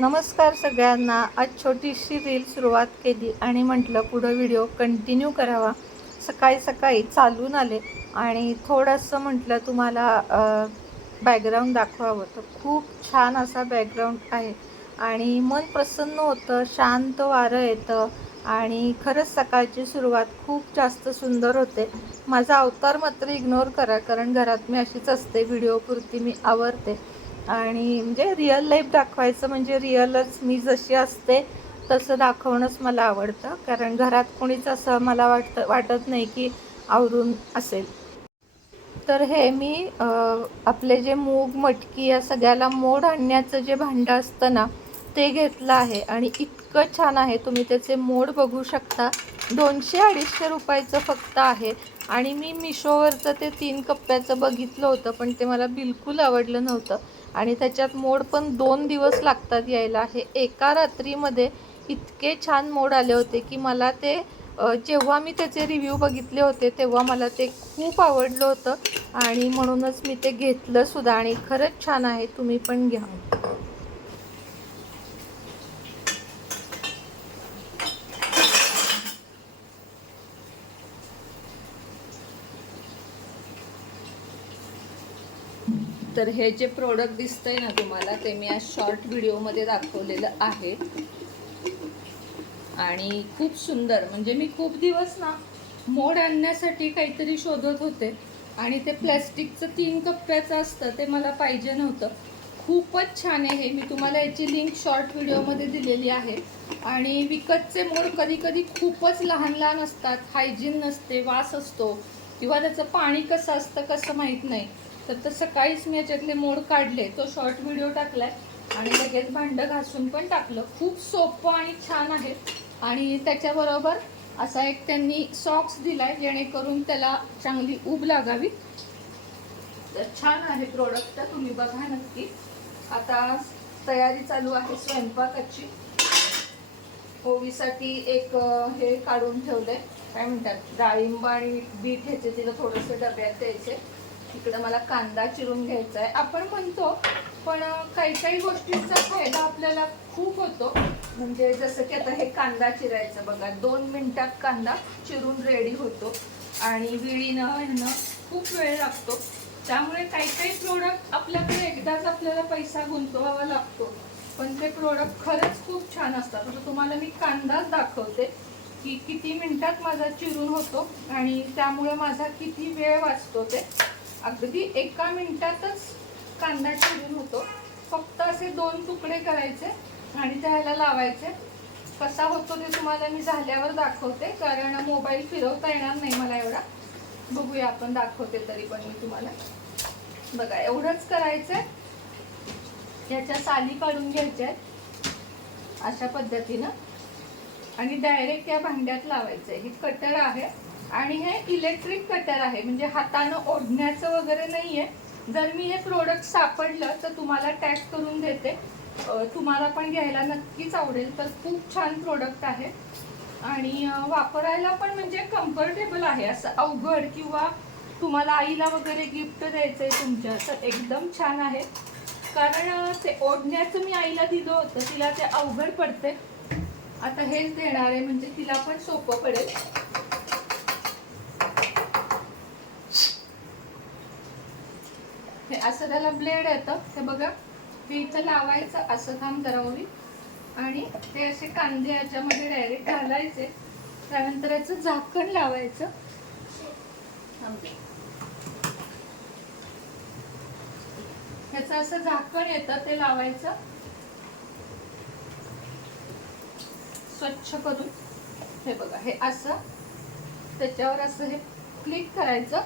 नमस्कार सगळ्यांना. आज छोटीशी रील सुरुवात केली आणि म्हटलं पुढं व्हिडिओ कंटिन्यू करावा. सकाळी सकाळी चालून आले आणि थोडंसं म्हटलं तुम्हाला बॅकग्राऊंड दाखवावं. तर खूप छान असा बॅकग्राऊंड आहे आणि मन प्रसन्न होतं शांत वारं येतं आणि खरंच सकाळची सुरुवात खूप जास्त सुंदर होते. माझा अवतार मात्र इग्नोर करा कारण घरात मी अशीच असते. व्हिडिओपुरती मी आवरते. आणि म्हणजे रिअल लाईफ दाखवायचं म्हणजे रिअलच मी जशी असते तसं दाखवणंच मला आवडतं. कारण घरात कोणीच असं मला वाटतं वाटत नाही की आवरून असेल. तर हे मी आपले जे मूग मटकी या सगळ्याला मोड आणण्याचं जे भांडं असतं ना ते घेतलं आहे. आणि इतकं छान आहे तुम्ही त्याचे मोड बघू शकता. दोनशे अडीचशे रुपयाचं फक्त आहे. आणि मी मिशोवरचं ते तीन कप्प्याचं बघितलं होतं पण ते मला बिलकुल आवडलं नव्हतं. आणि त्याच्यात मोड पण दोन दिवस लागतात यायला. हे एका रात्रीमध्ये इतके छान मोड आले होते की मला ते जेव्हा मी त्याचे रिव्ह्यू बघितले होते तेव्हा मला ते खूप आवडलं होतं. आणि म्हणूनच मी ते घेतलंसुद्धा आणि खरंच छान आहे तुम्ही पण घ्या. तर हे जे प्रोडक्ट दिसतंय ना तुम्हाला ते मी आज शॉर्ट व्हिडिओमध्ये दाखवलेलं आहे. आणि खूप सुंदर म्हणजे मी खूप दिवस ना मोड आणण्यासाठी काहीतरी शोधत होते. आणि ते प्लॅस्टिकचं तीन कप्प्याचं असतं ते मला पाहिजे नव्हतं. खूपच छान आहे हे. मी तुम्हाला याची लिंक शॉर्ट व्हिडिओमध्ये दिलेली आहे. आणि विकतचे मोड कधी कधी खूपच लहान लहान असतात. हायजीन नसते वास असतो. किंवा त्याचं पाणी कसं असतं कसं माहीत नाही. तर तर सकाळीच मी याच्यातले मोड काढले तो शॉर्ट व्हिडिओ टाकलाय आणि लगेच भांडं घासून पण टाकलं. खूप सोपं आणि छान आहे. आणि त्याच्याबरोबर असा एक त्यांनी सॉक्स दिलाय जेणेकरून त्याला चांगली उब लागावी. तर छान आहे प्रोडक्ट तुम्ही बघा नक्की. आता तयारी चालू आहे स्वयंपाकाची. ओवीसाठी एक हे काढून ठेवलंय. काय म्हणतात? डाळिंब आणि बीट ह्याचे तिला थोडेसे डब्यात द्यायचे इकडं मला कांदा चिरून घ्यायचा आहे. आपण म्हणतो पण काही काही गोष्टींचा फायदा आपल्याला खूप होतो. म्हणजे जसं की आता हे कांदा चिरायचं बघा. दोन मिनिटात कांदा चिरून रेडी होतो. आणि विळीनं ह्यानं खूप वेळ लागतो. त्यामुळे काही काही प्रोडक्ट आपल्याकडे एकदाच आपल्याला पैसा गुंतवावा लागतो. पण ते प्रोडक्ट खरंच खूप छान असतात. म्हणजे तुम्हाला मी कांदाच दाखवते की किती मिनटात माझा चिरून होतो आणि त्यामुळे माझा किती वेळ वाचतो ते. अगदी एका मिनिटातच कांदा चिरून होतो. फक्त असे दोन तुकडे करायचे आणि त्याला लावायचे. कसा होतो ते तुम्हाला मी झाल्यावर दाखवते कारण मोबाईल फिरवता येणार नाही मला एवढा. बघूया आपण दाखवते तरी पण मी तुम्हाला. बघा एवढंच करायचंय याच्या साली काढून घ्यायच्या. आहेत अशा पद्धतीनं. आणि डायरेक्ट या भांड्यात लावायचं. आहे ही कटर आहे. आणि हे इलेक्ट्रिक कटर आहे. म्हणजे हातानं ओढण्याचं वगैरे नाही आहे जर मी हे प्रोडक्ट सापडलं तर तुम्हाला टॅग करून देते. तुम्हाला पण घ्यायला नक्कीच आवडेल. तर खूप छान प्रोडक्ट आहे. आणि वापरायला पण म्हणजे कम्फर्टेबल आहे. असं अवघड किंवा तुम्हाला आईला वगैरे गिफ्ट द्यायचं आहे तुमच्या तर एकदम छान आहे. कारण ते ओढण्याचं मी आईला दिलं होतं. तिला ते अवघड पडते आता हेच देणार आहे. म्हणजे तिला पण सोपं पडेल. असं त्याला ब्लेड येतं. हे बघा हे इथं लावायचं असं काम करावं आणि ते असे कांदे याच्यामध्ये डायरेक्ट घालायचे. त्यानंतर याचं झाकण लावायचं. ह्याचं असं झाकण येतं ते लावायचं. स्वच्छ करून. हे बघा हे असं. त्याच्यावर असं हे क्लिक करायचं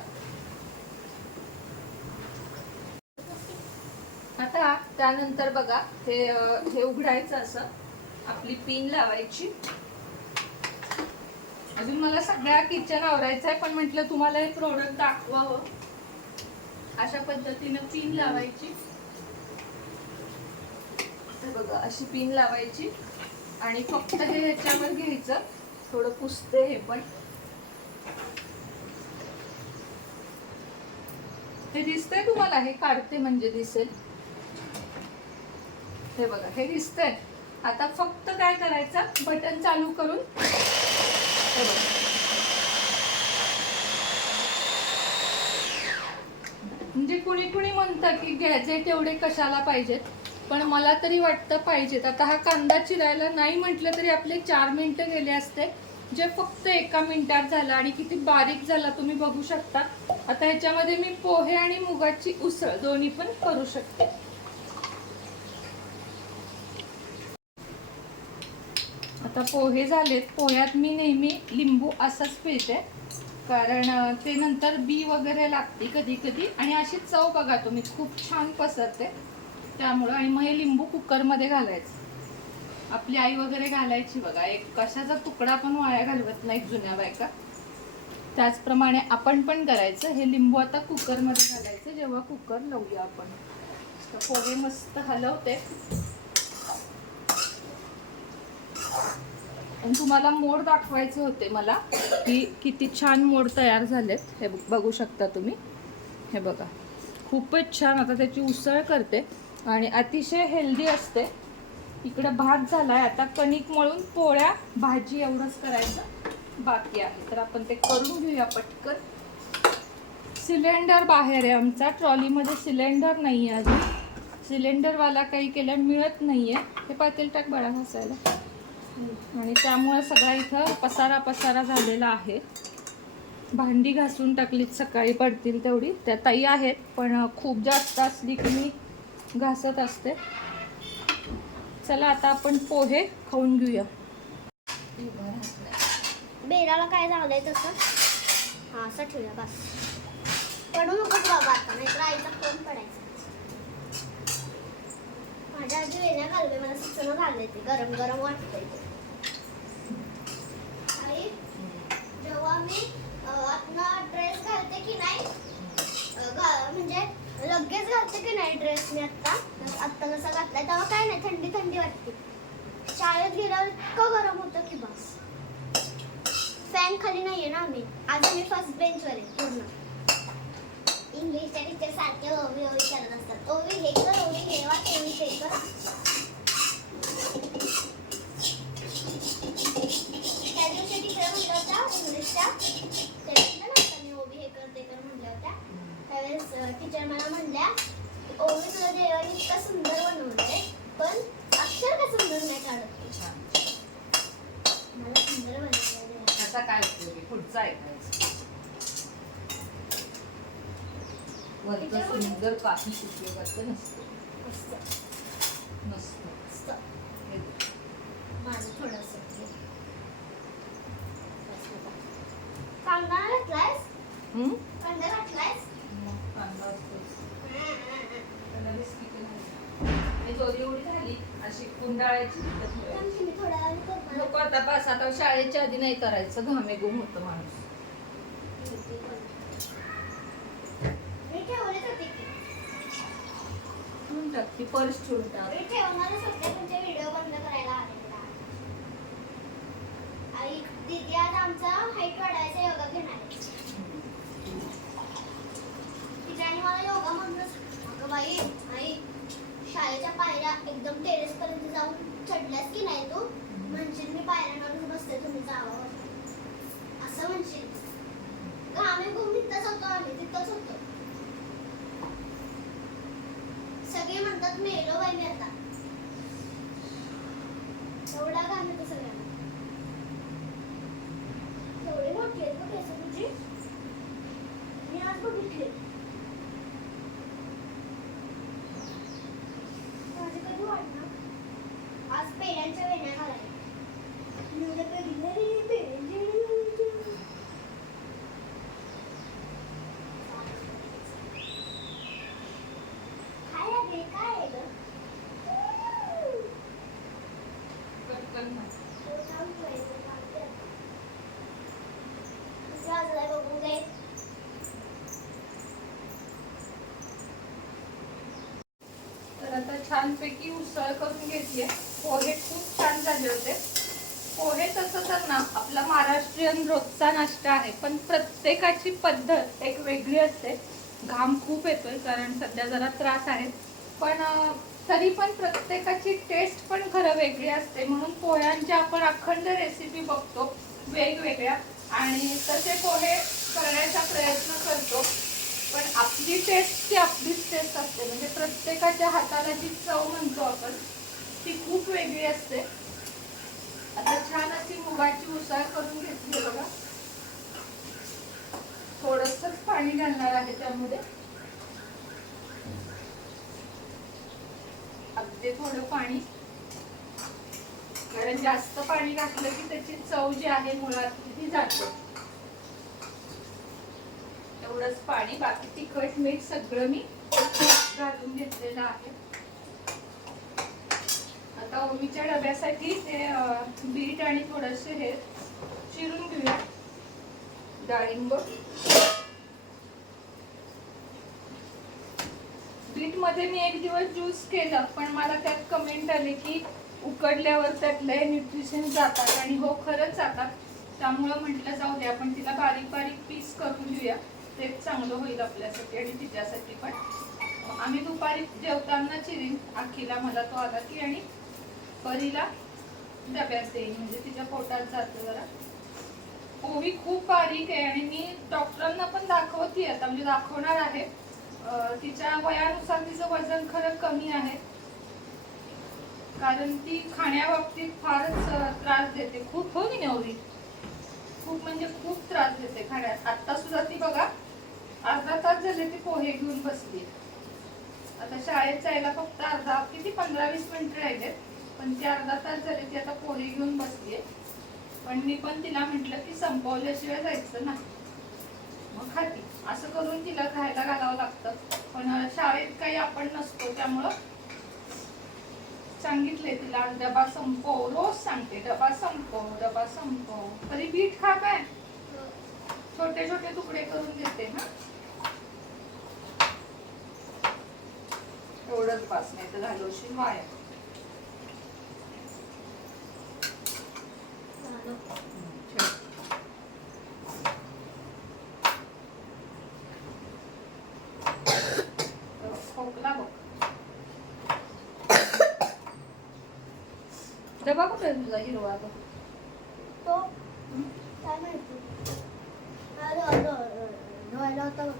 आता त्यानंतर बघा हे हे उघडायचं असं. आपली पिन लावायची. अजून मला सगळ्या किचन आवरायचं आहे पण म्हटलं तुम्हाला हे प्रोडक्ट दाखवावं. अशा पद्धतीनं पिन लावायची. बघा अशी पिन लावायची. आणि फक्त हे ह्याच्यावर घ्यायचं. थोडं पुसते हे पण. हे दिसतंय तुम्हाला? हे काढते म्हणजे दिसेल. हे बघा हे दिसतंय. आता फक्त काय करायचं? बटन चालू करून हे बघा. म्हणजे कुणी कुणी म्हणतं की गॅजेट एवढे कशाला पाहिजेत? पण मला तरी वाटतं पाहिजेत. आता हा कांदा चिरायला नाही म्हटलं तरी आपले चार मिनिटं गेले असते. जे फक्त एका मिनिटात झालं आणि किती बारीक झाला तुम्ही बघू शकता. आता ह्याच्यामध्ये मी पोहे आणि मुगाची उसळ दोन्ही पण करू शकते. आता पोहे झालेत. पोह्यात मी नेहमी लिंबू असंच पिळते. कारण ते नंतर बी वगैरे लागते कधी कधी. आणि अशी चव बघा तुम्ही खूप छान पसरते. त्यामुळं आणि मग हे लिंबू कुकरमध्ये घालायचं. आपली आई वगैरे घालायची बघा. एक कशाचा तुकडा पण वाया घालवत नाही जुन्या बायका. त्याचप्रमाणे आपण पण करायचं. हे लिंबू आता कुकरमध्ये घालायचं. जेव्हा कुकर लावूया आपण. पोहे मस्त हलवते. आणि तुम्हाला मोड दाखवायचे होते मला की किती छान मोड तयार झालेत. हे बघ- बघू शकता तुम्ही. हे बघा. खूपच छान. आता त्याची उसळ करते आणि अतिशय हेल्दी असते. इकडं भात झाला आहे आता कणिक मळून पोळ्या भाजी एवढंच करायचं बाकी आहे. तर आपण ते करून घेऊया पटकन. सिलेंडर बाहेर आहे आमचा. ट्रॉलीमध्ये सिलेंडर नाही आहे अजून. सिलेंडरवाला काही केल्या मिळत नाही आहे हे पातेल टाक बाळा घासायला आणि त्यामुळे सगळा इथं पसारा पसारा झालेला आहे. भांडी घासून टाकलीत सकाळी पडतील तेवढी. त्या ताई आहेत पण खूप जास्त असली की मी घासत असते. चला आता आपण पोहे खाऊन घेऊया. बेराला काय झालंय तसं? हा असं ठेवूया बस. पडू नकोस बाबा आता नाहीतर आईचा फोन पडायचा. माझ्या आजी वेण्या घालवे मला सुचना झालंय ते गरम गरम वाटतंय ते. आई जेव्हा मी अं, ड्रेस घालते की नाही म्हणजे लगेच घालते की नाही ड्रेस मी आत्ता आत्ता नसा घातलाय तेव्हा काय नाही थंडी थंडी वाटते. शाळेत गेल्यावर इतकं गरम होतं की बस. फॅन खाली नाहीये ना आम्ही. आज आम्ही फर्स्ट बेंचवर आहे पूर्ण. इंग्लिशच्या टीचर सारखे ओवी ओवी करत असतात ओवी हे कर ओवी हे वाच ओवी ते कर. त्या दिवशी टीचर म्हणल्या होत्या इंग्लिशच्या मी ओवी हे कर ते कर म्हणल्या होत्या. त्यावेळेस टीचर मला म्हणल्या ओवी तुला देवाने इतका सुंदर बनवलंय पण अक्षर का सुंदर नाही काढत मला सुंदर बनवलंय. देवाने. त्याचा काय उपयोग? आहे पुढचा ऐकायचं. वरचं सुंदर काही उपयोगाचं नसतं मस्त नसतं. माझं थोडंसं. बस बाबा. कांदा घातलायस? कांदा घातलायस मग कांदा असतोच. त्याला बिस्किटं घालायची. आणि जोरी एवढी झाली अशी कुंडाळायची. नको आता बस आता शाळेच्या आधी नाही करायचं घामे गुम होतं माणूस मी ठेवलेच होते की. ठेवून टाक ती पर्स ठेवून टाक. मी ठेवणारच होते तुमचे व्हिडिओ बंद करायला आलेला आई दीदी आज आमचा हाईट वाढायचा योगा घेणार आहे. तिच्याने मला योगा म्हणूनच. अगं बाई आई शाळेच्या पायऱ्या एकदम टेरेस पर्यंत जाऊन चढल्यास की नाही तू? म्हणशील मी पायऱ्यांवरून बसते तुम्ही जावा. असं म्हणशील. आम्ही खूप तिथंच होतो आम्ही तिथंच होतो. सगळे म्हणतात मेलो बाई मी आता. एवढा घाम येतो सगळ्यांना? एवढी मोठी आहेत बघ केस तुझी? मी आज बघितली माझे कधी वाटणार आज पेड्यांच्या वेण्या घालायला मी उद्या कधी घरी पेड्यांच्या वेण्या घालायच्या. काय आहे बे? काय आहे गं? पटकन ना. तो थांबतोय, तो थांबतोय. दुसरा वाजलाय बघू दे. तर आता छानपैकी उसळ करून घेतली पोहे खूप छान झाले होते. पोहे तसं तर ना आपला महाराष्ट्रीयन रोजचा नाश्ता आहे पण प्रत्येकाची पद्धत एक वेगळी असते. घाम खूप येतोय कारण सध्या जरा त्रास आहे. पण तरी पण प्रत्येकाची टेस्ट पण खरं वेगळी असते. म्हणून पोह्यांच्या आपण अखंड रेसिपी बघतो वेगवेगळ्या. आणि तसे पोहे करण्याचा प्रयत्न करतो. पण आपली टेस्ट ती आपलीच टेस्ट असते. म्हणजे प्रत्येकाच्या हाताला जी चव म्हणतो आपण ती खूप वेगळी असते. आता छान अशी मुगाची उसळ करून घेतली बघा. थोडंसंच पाणी घालणार आहे त्यामध्ये. अगदी थोडं पाणी. कारण जास्त पाणी घातलं की त्याची चव जी आहे मुळात ती जाते. एवढंच पाणी बाकी तिखट मीठ सगळं मी घालून घेतलेलं आहे. आता ओमीच्या डब्यासाठी ते बीट आणि थोडंसे हे चिरून घेऊया. डाळिंब. बीटमध्ये मी एक दिवस ज्यूस केलं पण मला त्यात कमेंट आले की उकडल्यावर त्यातले न्यूट्रिशन जातात आणि हो खरंच जातात. त्यामुळं म्हटलं जाऊ दे आपण तिला बारीक बारीक पीस करून घेऊया. तेच चांगलं होईल आपल्यासाठी आणि तिच्यासाठी पण. आम्ही दुपारी जेवताना चिरीन आखीला मला तो आला की आणि परीला डब्यात देईन म्हणजे तिच्या पोटात जातं जरा. ओवी खूप बारीक आहे आणि मी डॉक्टरांना पण दाखवते आता म्हणजे दाखवणार आहे. तिच्या वयानुसार तिचं वजन खरं कमी आहे. कारण ती खाण्याबाबतीत फारच त्रास देते. खूप हो की ओवी खूप म्हणजे खूप त्रास देते खाण्यात. आता सुद्धा ती बघा अर्धा तास झाले ती पोहे घेऊन बसली. आता शाळेत जायला फक्त अर्धा किती पंधरा वीस मिनिटं राहिलेत पण ती अर्धा तास झाले ती आता पोहे घेऊन बसली पण मी पण तिला म्हटलं की संपवल्याशिवाय जायचं ना मग खाती. असं करून तिला खायला घालावं लागतं. पण शाळेत काही आपण नसतो त्यामुळं सांगितले तिला डबा संपव रोज सांगते डबा संपव डबा संपव. तरी बीट खा काय? छोटे छोटे तुकडे करून घेते ना एवढंच पास नाही तर घालवशील वाया ठेव. खोकला बघ तुझा हिरवा तो तो काय माहिती अरे, अरे, अरे, धुवायला होता बघ.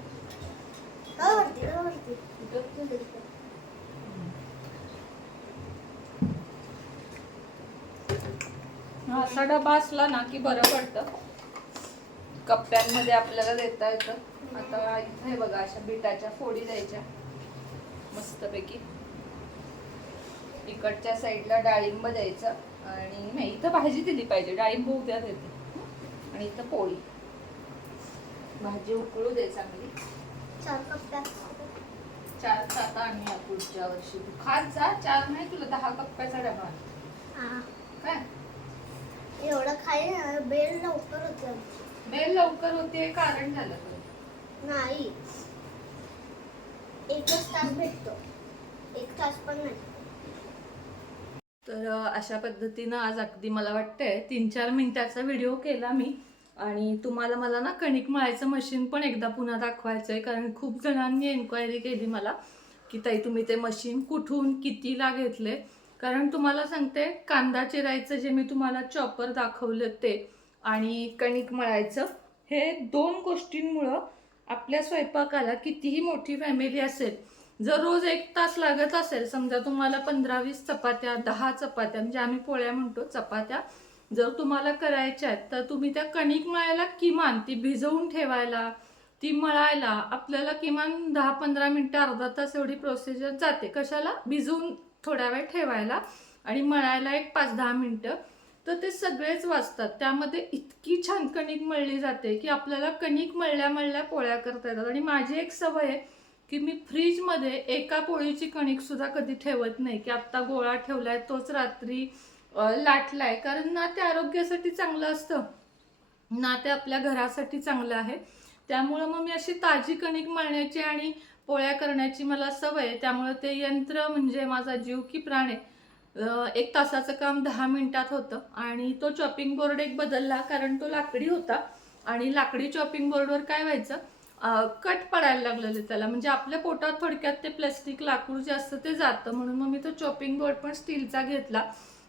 हा, असा डबा असला ना की बरं पडतं. कप्प्यांमध्ये आपल्याला देता येतं. आता इथे हे बघा अशा बिटाच्या फोडी द्यायच्या. मस्तपैकी. इकडच्या साईडला डाळिंब द्यायचं. आणि नाही इथं भाजी दिली पाहिजे. डाळिंब उद्या देते. आणि इथं पोळी. भाजी उकळू दे चांगली. चार आता आणूया पुढच्या वर्षी. तू खात जा चार नाही तुला दहा कप्प्याचा डबा. आण. हा. काय? एवढं खाई बेल लवकर होते. बेल लवकर होते कारण झालं नाही. एकच तास भेटतो. एक तास पण नाही. तर अशा पद्धतीनं आज अगदी मला वाटतंय तीन चार मिनिटाचा व्हिडिओ केला मी. आणि तुम्हाला मला ना कणिक मळायचं मशीन पण एकदा पुन्हा दाखवायचं आहे कारण खूप जणांनी एन्क्वायरी केली मला की ताई तुम्ही ते मशीन कुठून कितीला घेतले कारण तुम्हाला सांगते कांदा चिरायचं जे मी तुम्हाला चॉपर दाखवलं ते आणि कणिक मळायचं हे दोन गोष्टींमुळं आपल्या स्वयंपाकाला कितीही मोठी फॅमिली असेल जर रोज एक तास लागत असेल समजा तुम्हाला पंधरा वीस चपात्या दहा चपात्या म्हणजे आम्ही पोळ्या म्हणतो चपात्या जर तुम्हाला करायच्या आहेत तर तुम्ही त्या कणिक मळायला किमान ती भिजवून ठेवायला ती मळायला आपल्याला किमान दहा पंधरा मिनटं अर्धा तास एवढी प्रोसिजर जाते. कशाला? भिजवून थोड्या वेळ ठेवायला आणि मळायला एक पाच दहा मिनटं. तर ते सगळेच वाचतात. त्यामध्ये इतकी छान कणिक मळली जाते की आपल्याला कणिक मळल्या मळल्या पोळ्या करता येतात. आणि माझी एक सवय आहे की मी फ्रीजमध्ये एका पोळीची कणिक सुद्धा कधी ठेवत नाही की आत्ता गोळा ठेवलाय तोच रात्री लाटला लाटलाय. कारण ना ते आरोग्यासाठी चांगलं असतं. ना ते आपल्या घरासाठी चांगलं आहे. त्यामुळं मग मी अशी ताजी कणिक मळण्याची आणि पोळ्या करण्याची मला सवय आहे. त्यामुळं ते यंत्र म्हणजे माझा जीव की प्राण आहे एक तासाचं काम दहा मिनिटात होतं. आणि तो चॉपिंग बोर्ड एक बदलला कारण तो लाकडी होता. आणि लाकडी चॉपिंग बोर्डवर काय व्हायचं कट पडायला लागलेले त्याला. म्हणजे आपल्या पोटात थोडक्यात ते प्लॅस्टिक लाकूड जे असतं ते जातं. म्हणून मग मी तो चॉपिंग बोर्ड पण स्टीलचा घेतला.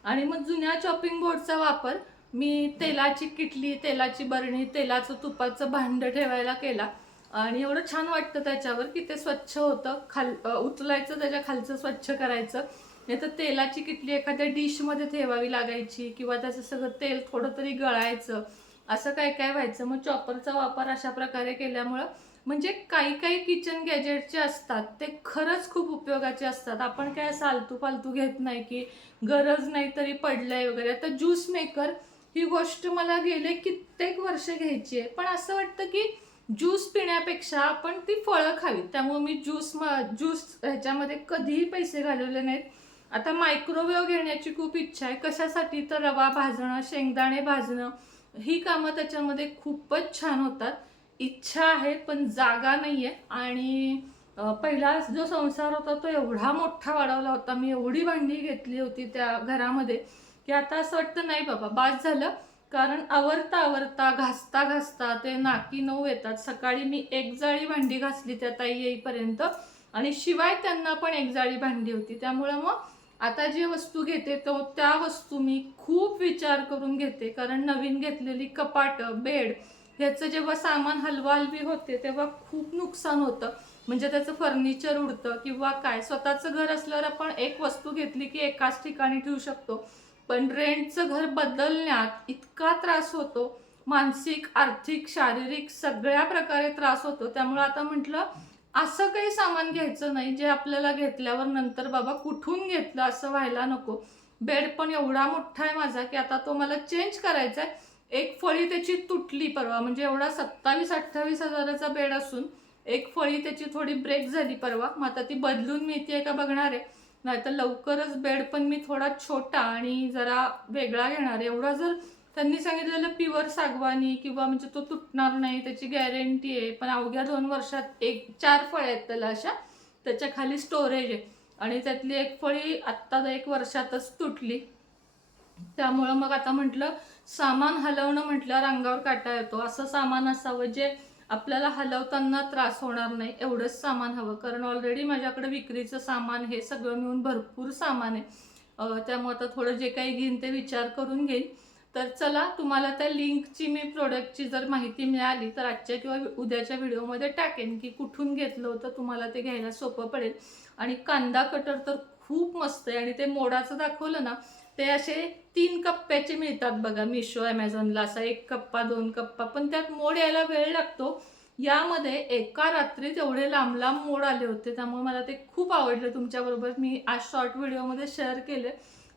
आणि मग जुन्या चॉपिंग बोर्डचा वापर मी तेलाची किटली तेलाची बरणी तेलाचं तुपाचं भांडं ठेवायला केला. आणि एवढं छान वाटतं त्याच्यावर की ते स्वच्छ होतं. खाल उचलायचं त्याच्या खालचं स्वच्छ करायचं. नाही तर तेलाची किटली एखाद्या डिशमध्ये ठेवावी लागायची किंवा त्याचं सगळं तेल थोडं तरी गळायचं. असं काय काय व्हायचं. मग चॉपरचा वापर अशा प्रकारे केल्यामुळं म्हणजे काही काही किचन गॅजेटचे असतात ते खरंच खूप उपयोगाचे असतात. आपण काय सालतू आलतू फालतू घेत नाही की गरज नाही तरी पडलंय वगैरे. आता ज्यूस मेकर ही गोष्ट मला गेले कित्येक वर्ष घ्यायची आहे. पण असं वाटतं की ज्यूस पिण्यापेक्षा आपण ती फळं खावी त्यामुळे मी ज्यूस ज्यूस ह्याच्यामध्ये कधीही पैसे घालवले नाहीत. आता मायक्रोवेव्ह घेण्याची खूप इच्छा आहे. कशासाठी तर रवा भाजणं शेंगदाणे भाजणं ही कामं त्याच्यामध्ये खूपच छान होतात. इच्छा आहे पण जागा नाही आहे आणि पहिला जो संसार होता तो एवढा मोठा वाढवला होता. मी एवढी भांडी घेतली होती त्या घरामध्ये की आता असं वाटतं नाही बाबा बाद झालं. कारण आवरता आवरता घासता घासता ते नाकी नऊ येतात. सकाळी मी एक जाळी भांडी घासली त्या ताई येईपर्यंत. आणि शिवाय त्यांना पण एक जाळी भांडी होती. त्यामुळं मग आता जी वस्तू घेते तो त्या वस्तू मी खूप विचार करून घेते. कारण नवीन घेतलेली कपाट बेड ह्याचं जेव्हा सामान हलवाहलवी होते तेव्हा खूप नुकसान होतं. म्हणजे त्याचं फर्निचर उडतं किंवा काय? स्वतःचं घर असल्यावर आपण एक वस्तू घेतली की एकाच ठिकाणी ठेवू शकतो. पण रेंटचं घर बदलण्यात इतका त्रास होतो. मानसिक आर्थिक शारीरिक सगळ्या प्रकारे त्रास होतो. त्यामुळे आता म्हटलं असं काही सामान घ्यायचं नाही जे आपल्याला घेतल्यावर नंतर बाबा कुठून घेतलं असं व्हायला नको. बेड पण एवढा मोठा आहे माझा की आता तो मला चेंज करायचा आहे एक फळी त्याची तुटली परवा म्हणजे एवढा सत्तावीस अठ्ठावीस हजाराचा बेड असून एक फळी त्याची थोडी ब्रेक झाली परवा. मग आता ती बदलून मिळते का बघणार. आहे नाहीतर लवकरच बेड पण मी थोडा छोटा आणि जरा वेगळा घेणार आहे. एवढा जर त्यांनी सांगितलेलं प्युअर सागवानी किंवा म्हणजे तो तुटणार नाही त्याची गॅरंटी आहे. पण अवघ्या दोन वर्षात एक चार फळ्या आहेत त्याला अशा. त्याच्याखाली स्टोरेज आहे. आणि त्यातली एक फळी आत्ता एक वर्षातच तुटली. त्यामुळं मग आता म्हटलं सामान हलवणं म्हटल्यावर अंगावर काटा येतो. असं सामान असावं जे आपल्याला हलवताना त्रास होणार नाही. एवढंच सामान हवं. कारण ऑलरेडी माझ्याकडे विक्रीचं सामान हे सगळं मिळून भरपूर सामान आहे. त्यामुळं त्यामुळे आता थोडं जे काही घेईन ते विचार करून घेईन. तर चला तुम्हाला त्या लिंकची मी प्रोडक्टची जर माहिती मिळाली तर आजच्या किंवा उद्याच्या व्हिडिओमध्ये टाकेन की कुठून घेतलं होतं तुम्हाला ते घ्यायला सोपं पडेल. आणि कांदा कटर तर खूप मस्त आहे आणि ते मोडाचं दाखवलं ना ते असे तीन कप्प्याचे मिळतात बघा मिशो ॲमेझॉनला असा एक कप्पा दोन कप्पा. पण त्यात मोड यायला वेळ लागतो. यामध्ये एका रात्रीत एवढे लांब लांब मोड आले होते. त्यामुळे मला ते खूप आवडलं. तुमच्याबरोबर मी आज शॉर्ट व्हिडिओमध्ये शेअर केले.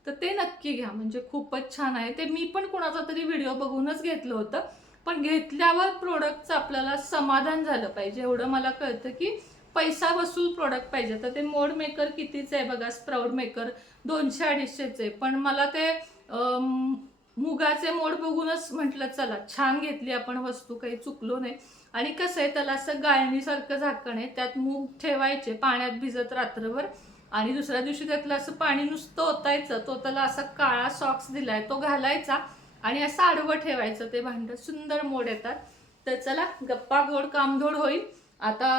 तर ते नक्की घ्या. म्हणजे खूपच छान आहे. ते मी पण कोणाचा तरी व्हिडिओ बघूनच घेतलं होतं. पण घेतल्यावर प्रोडक्टचं आपल्याला समाधान झालं पाहिजे. एवढं मला कळतं की पैसा वसूल प्रोडक्ट पाहिजे. तर ते मोड मेकर कितीच आहे बघा स्प्राऊड मेकर दोनशे अडीचशेच आहे. पण मला ते मुगाचे मोड बघूनच म्हटलं चला छान घेतली आपण वस्तू काही चुकलो नाही. आणि कसं आहे त्याला असं गाळणीसारखं झाकण आहे. त्यात मूग ठेवायचे पाण्यात भिजत रात्रभर. आणि दुसऱ्या दिवशी त्यातलं असं पाणी नुसतं ओतायचं. तो त्याला असा काळा सॉक्स दिलाय तो घालायचा. आणि असं आडवं ठेवायचं ते भांडं. सुंदर मोड येतात. तर चला गप्पा गोड कामधोड होईल. आता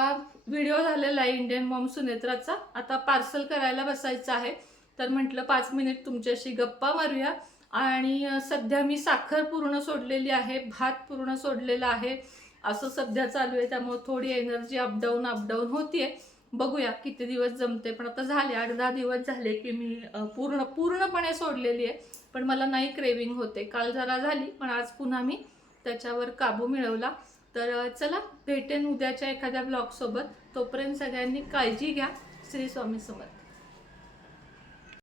व्हिडिओ झालेला आहे इंडियन मॉम सुनेत्राचा. आता पार्सल करायला बसायचं आहे. तर म्हटलं पाच मिनिट तुमच्याशी गप्पा मारूया. आणि सध्या मी साखर पूर्ण सोडलेली आहे भात पूर्ण सोडलेला आहे. असं सध्या चालू आहे त्यामुळे थोडी एनर्जी अपडाऊन अपडाऊन होतीये. बघूया किती दिवस जमते पण आता झाले आठ दहा दिवस झाले की मी पूर्ण पूर्णपणे सोडलेली आहे. पण मला नाही क्रेविंग होते. काल जरा झाली पण आज पुन्हा मी त्याच्यावर काबू मिळवला. तर चला भेटेन उद्याच्या एखाद्या ब्लॉगसोबत. तोपर्यंत सगळ्यांनी काळजी घ्या. श्री स्वामी समर्थ.